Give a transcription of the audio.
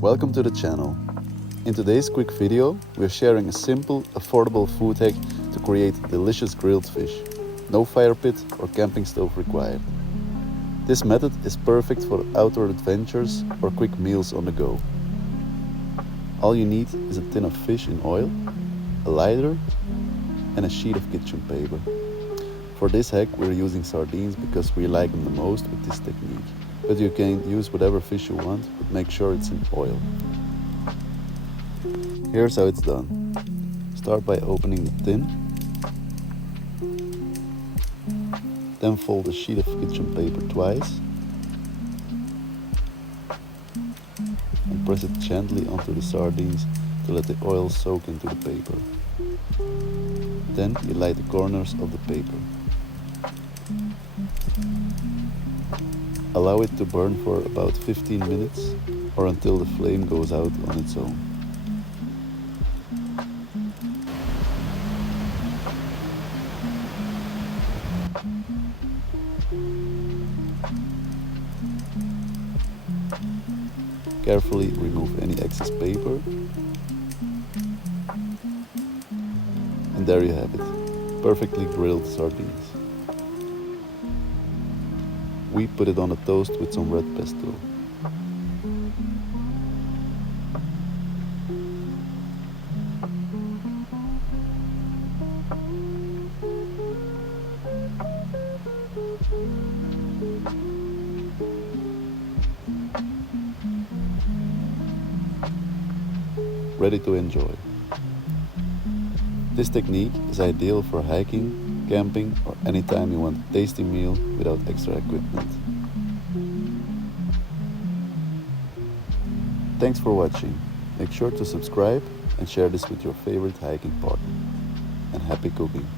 Welcome to the channel. In today's quick video, we're sharing a simple, affordable food hack to create delicious grilled fish. No fire pit or camping stove required. This method is perfect for outdoor adventures or quick meals on the go. All you need is a tin of fish in oil, a lighter, and a sheet of kitchen paper. For this hack, we're using sardines because we like them the most with this technique. But you can use whatever fish you want, but make sure it's in oil. Here's how it's done. Start by opening the tin. Then fold a sheet of kitchen paper twice. And press it gently onto the sardines to let the oil soak into the paper. Then you light the corners of the paper. Allow it to burn for about 15 minutes or until the flame goes out on its own. Carefully remove any excess paper. And there you have it, perfectly grilled sardines. We put it on a toast with some red pesto. Ready to enjoy. This technique is ideal for hiking, camping, or anytime you want a tasty meal without extra equipment. Thanks for watching. Make sure to subscribe and share this with your favorite hiking partner. And happy cooking!